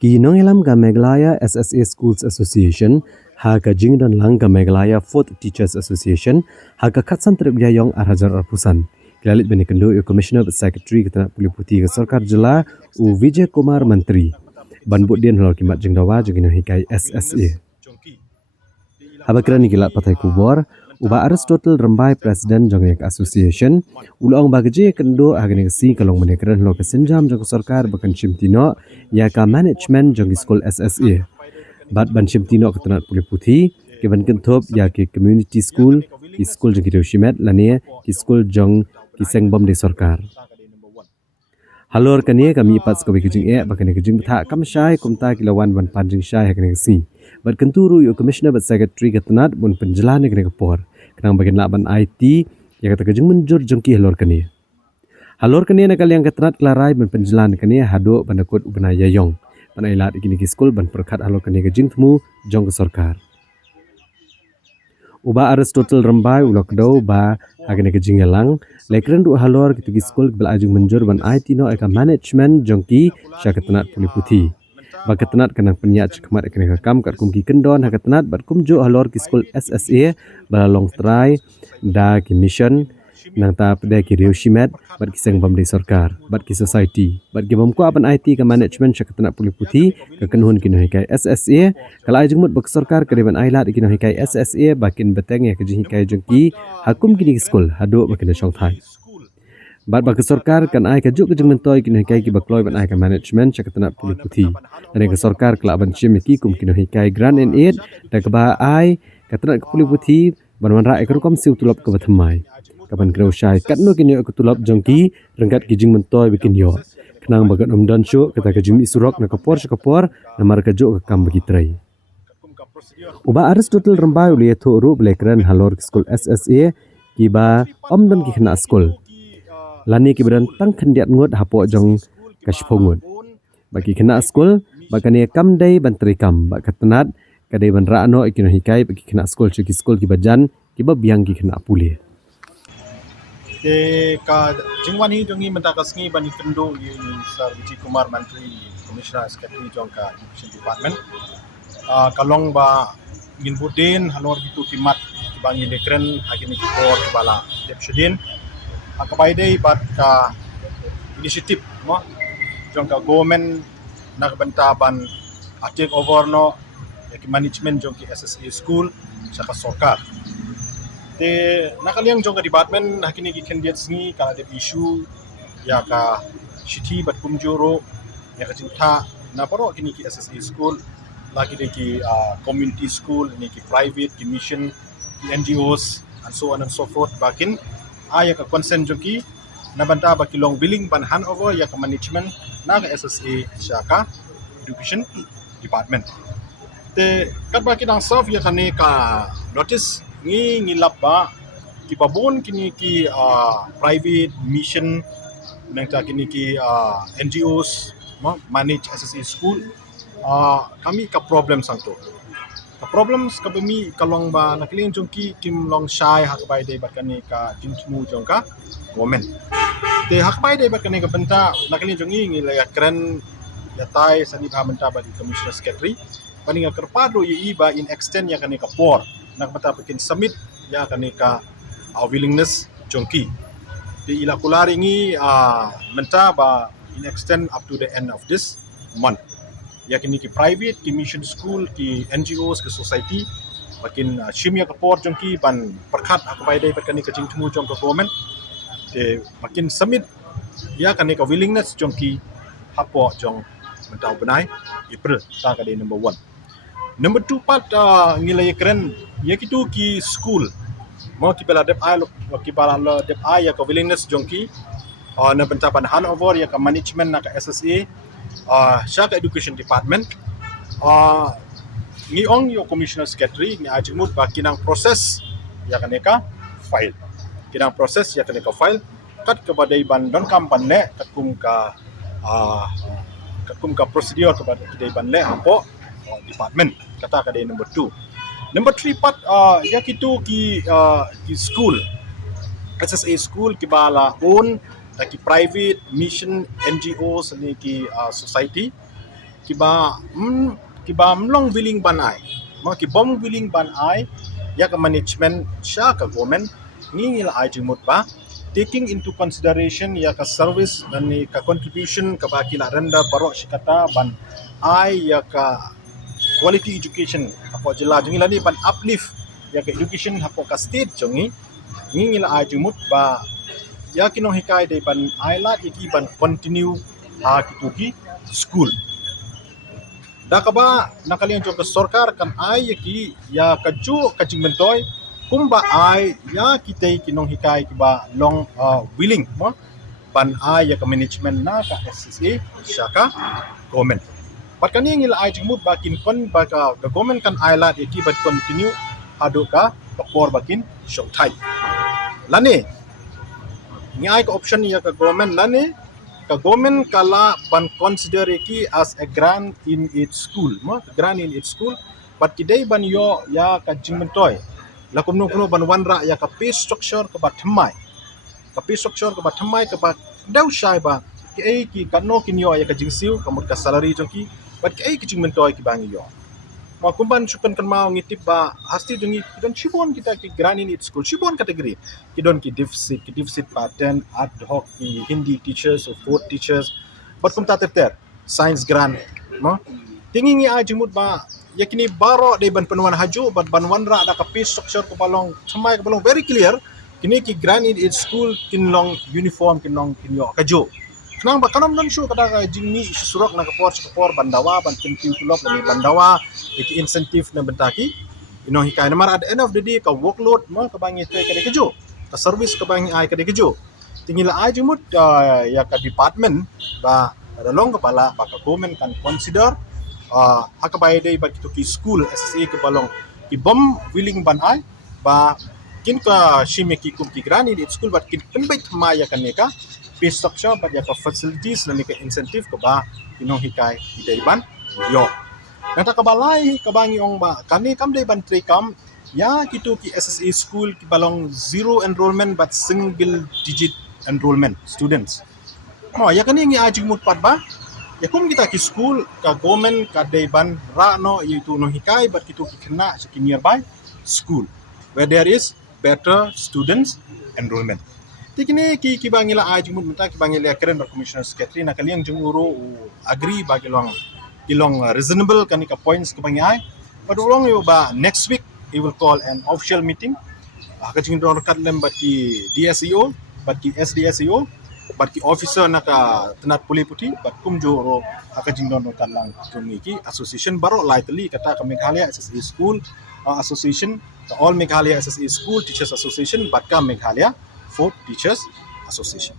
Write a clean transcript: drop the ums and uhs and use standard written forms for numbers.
Kinong ilam ka Meghalaya SSA Schools Association, ha ka jingdon lang ka Meghalaya Fourth Teachers Association, ha ka katsan trip yayong arhajar arpusan. Kilalit bani kendo yu Commissioner Secretary kita nak pulih putih ke Sarkar Jela u Vijay Kumar Menteri. Ban bud dian halor kimat jingdawa jingino hikai SSA. Habakran gilat patai kubor, uba Aristotle Rambai Presiden jong yak association, ulang bagaje kendo agane si kalong menekran lo kesenjam jong sarkar bakan chimtino ya ka management jong school SSA. Bat ban chimtino ketenat pulih putih, ke ban kentop ya ke community school, ki school jong Hiroshima lania, ki school jong ki sengbom de sarkar. Halor kania kami ipat sekolah kejing bakan kejing tak kam syai kumta kilawan ban panjing syai agane si. Bat kenturu yu Commissioner bat Secretary ketenat bun penjelan negeri kepor. Kenang bagian laban IT yang kata kejeng menjur jengki halor kania. Halor kania nakal yang ketenat kelarai bun penjelan kania hado bandakut ubena yayong. Pan ailat ikini ki skul ban perkat halor kania kejeng temu jong ke sarkar. Uba Aristotle Rambai ulok dau ba agane kejing yalang lekren du halor kitu ki skul bel ajung menjur ban IT no eka management jongki sya ketenat pulih putih. Ba ketenat kanang penyak cekmat kena kam kat kumki kendon ha ketenat bat kumjo halor ki skul SSA ba long try da ki mission nang ta pede ki Hiroshima bat ki sengbam de sarkar bat ki society bat ki bamko apan IT ka management sya ketenat pulih putih ka kenhun kino hikai SSA kala ajengmut bak sarkar kedeban ailat kino hikai SSA bakin beteng ya kejing hikai jengki hakum kini ki skul hado bakin syong thai bat bak sarkar kan ai kajuk kejeng mentoi kino hikai ki bakloi ban ai ka management sya ketenat pulih putih dan ke sarkar kala ban chim ki kum kino hikai grant and aid da ke ba ai ketenat pulih putih ban wan ra ekonom siu tulap ke batmai kapan kena usai katno kini aku tulap jongki rengkat kijing mentoi bikin yo kenang bagat omdan syu kata kejing isurok na kapor na mar kajo ke kam bagi trai uba Aristotle Rambai uli etho ru blekran halor school SSA kiba omdan ki kena school lani ki beran tang khendiat ngut hapo jong kashphongut bagi kena school bakani kam dai bantri kam bakatenat kadai ban rano ikino hikai bagi kena school ki school ki bajan kiba biang ki kena pulih ke ka jingwan hi jongi mentakas ngi bani kendo ni Sir Vijay Kumar Menteri Commissioner Secretary jong ka Education Department kalong ba ngin budin halor gitu kimat bangi dekren agini kor kebala deputydin akabai dei bat ka inisiatif mo jong ka government nak bentaban take over no ki management jong ki SSA school sa ka sarkar te nakaliang jong ka department hakini ki candidates ni kala de issue ya ka city bat kumjoro ya ka cinta na paro kini ki SSA school lagi de ki community school ni ki private ki mission ki NGOs and so on and so forth bakin aya ka consent jong ki na banta ba kilong billing ban handover ya ka management na ka SSA siya ka education department te kat ba kinang serve ya kani ka notice ngi ngilap ba ki babon kini ki private mission nangta kini ki NGOs manage SSA school kami ka problem sangto ka problems ka bami kalong ba nakilin jong ki kim long shai hakbai dei bat kani ka jintmu jong ka government te hakbai dei bat kani ka benta nakilin jong ngi la kren yatai sani ba benta ba di commissioner secretary paninga kerpado yi iba in extend ya kani ka por nak bata bikin submit ya kani ka willingness jongki di ila kulari ngi menta ba in extend up to the end of this month ya kini ki private ki mission school ki NGOs ki society makin shimya ka por jongki ban perkhat akabai dai kani ka jingtmu jong ka government te makin submit ya kani ka willingness jongki hapo jong menta benai April ta ka day number 1 Number 2 part ngilay keren ya kitu ki school mau ki bela dep ai ki bala dep ai ya ka willingness jongki na bentaban handover ya ka management na ka SSA sya ka education department ngi ong yo commissioner secretary ni ajimut ba kinang proses ya kaneka file kinang proses ya kaneka file kat ka badai ban don kam ban le kat kum ka procedure ka badai ban le apo department kata ka day number 2 number 3 part ya kitu ki school SSA school ki bala own ki private mission NGOs ni ki society kiba mlong willing ban ai ki bom willing ban ai ya ka management sha ka government ngingil ai jimut ba taking into consideration ya ka service dan ni ka contribution ka ba kila renda barok shikata ban ai ya ka quality education apo jila jongi lani ban uplift ya ka education apo ka state jongi ngingil ai jimut ba ya kinong hikai de ban ai la iki ban continue kituki school dakaba nakalian jong ka sarkar kan ai ki ya kaju kajing mentoy kumba ai ya kitay kinong hikai kiba long willing mo ban ai ya ka management na ka SSA syaka government but kani ngil ai jingmut bakin kon ba ka government kan ai lat ki bat continue adu ka bakor bakin shongthai lani ngai ka option ya ka government lani ka government kala ban consider ki as a grant in its school mo grant in its school but kidai ban yo ya ka jingmentoy la kumno kuno ban wanra ya ka pay structure ka batmai ka pay structure ka batmai ka ba daw shai ba ki ai ki kanno kinyo ya ka jingsiu kamut ka salary jongki but ki ai ki jingmentoy ki bang yo ma kumban sukan kan mau ngitip ba hasti jongi kidon shibon kita ki grant in its school shibon kategori kidon ki deficit pattern ad hoc ki Hindi teachers or fourth teachers but kum ta ter science grant no tingi ngi ajimut ba yakini baro de ban penuan haju but ban wanra ada ka pay structure ko balong samai ko balong very clear kini ki grant in its school kinlong uniform kinlong kinyo kajo nang ba kanam non show kada ka jingni surok na kapor bandawa ban tentiu tulok ni bandawa iki incentive na bentaki hikai namar at the end of the day ka workload mo ka bangi te ka kejo ka service ka bangi ai ka kejo tingila ai jumut ya ka department ba dalong ka bala ba ka government kan consider hakabay day ba kito ki school SSA ka balong ki bom willing ban ai ba kin ka shimeki kum ki grani di school but kin penbait maya kaneka pay structure but ya ka facilities na ka incentive ka ba inong hikai idaiban yo nata kabalay kabangi ong ba kani kam day ban tray kam ya kito ki SSA school ki balong zero enrollment but single digit enrollment students ya kani ngi ajing mutpat ba ya kum kita ki school ka government ka day ban ra no itu no hikai but kito ki kena sa nearby school where there is better students enrollment tikini ki bangila ajing mut mata ki bangila keren commissioner secretary na kaliang junguro agree ba kilong reasonable kani ka points ka bangi but ulong yo ba next week we will call an official meeting ka jing don katlem ba ki DSEO ba ki SDSEO ba ki officer na ka tenat puli puti ba kum joro ka jing don katlang jungi ki association baro lightly kata ka Meghalaya SSA school association the all Meghalaya SSA school teachers association but ka Meghalaya Fourth teachers association